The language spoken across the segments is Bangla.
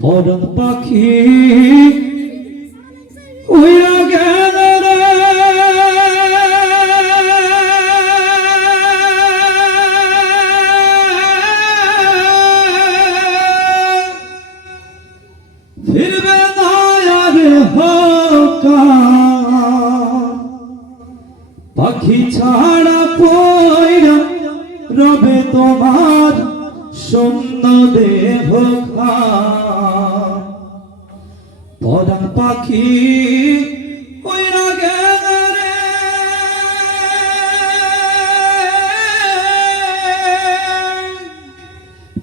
পরাণ পাখি উইরা গেল রে ফিরবে না আর হকার পাখি ছাড়া পয়রা রবে তোমার শূন্য দেহ পরাণ পাখি উইরা গেল রে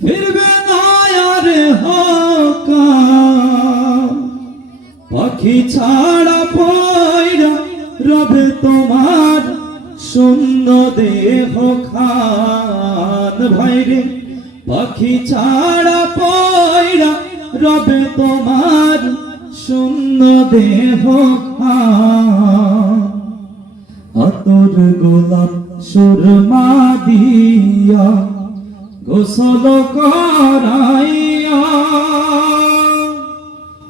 ফিরবে না আর হকার পাখি ছাড়া পয়রা রবে তোমার শূন্য দেহ খান ভাইরে পাখি ছাড়া পয়রা রবে তোমার শূন্য দেহ খান আতর গোলাপ সুরমা দিয়া গোসল করাইয়া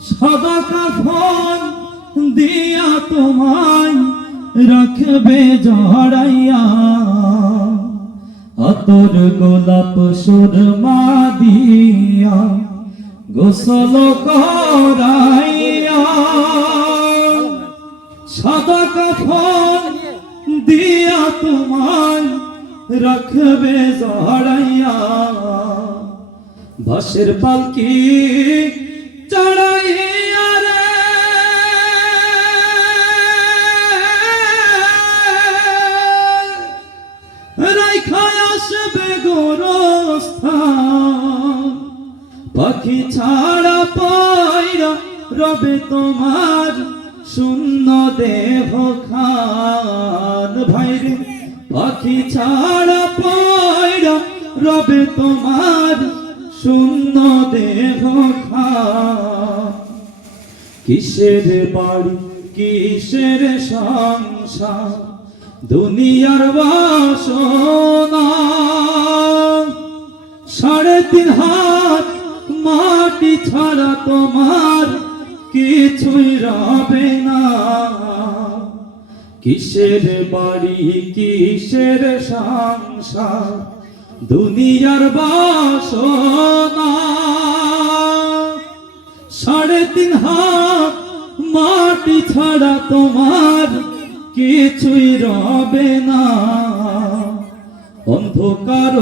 সাদা কাফন দিয়া তোমায় রাখবে জড়াইয়া আতর গোলাপ সুরমা দিয়া গোসল করাইয়া সাদা কাফন দিয়া তোমায় রাখবে জড়াইয়া বাঁশের পালকি চড়াইয়া রে রাইখায় আসবে গোরস্থান পাখি ছাড়া পয়রা রবে তোমার শূন্য দেহ খান ভাইরে পাখি ছাড়া পয়রা রবে তোমার শূন্য দেহ খান কিসের বাড়ি কিসের সংসার দুনিয়ার বাসনা 3.5 হাত মাটি ছাড়া তোমার কিছুই রবে না কিসের বাড়ি কিসের সংসার দুনিয়ার বাসনা 3.5 হাত মাটি ছাড়া তোমার কিছুই রবে না অন্ধকার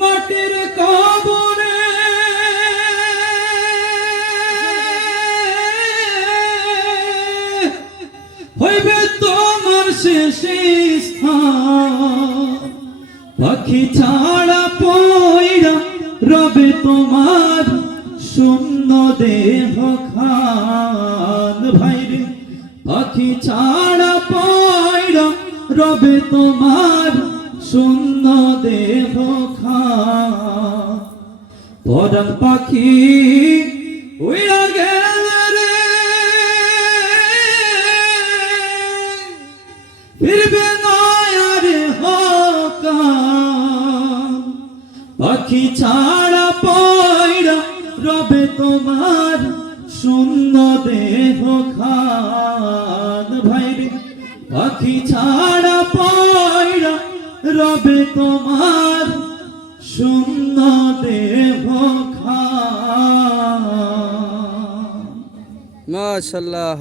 মাটির কবরে হইবে তোমার শেষ স্থান পাখি ছাড়া পয়রা রবে তোমার শূন্য দেহ খান ভাইরে পাখি ছাড়া পয়রা রবে তোমার শূন্য দেহ খান পরাণ পাখি উইরা গেল রে ফিরবে না আর হকার পাখি ছাড়া পয়রা রবে তোমার শূন্য দেহ খান ভাইরে পাখি ছাড়া পয়রা রবে তোমার শূন্য দেহ খান মাশাআল্লাহ।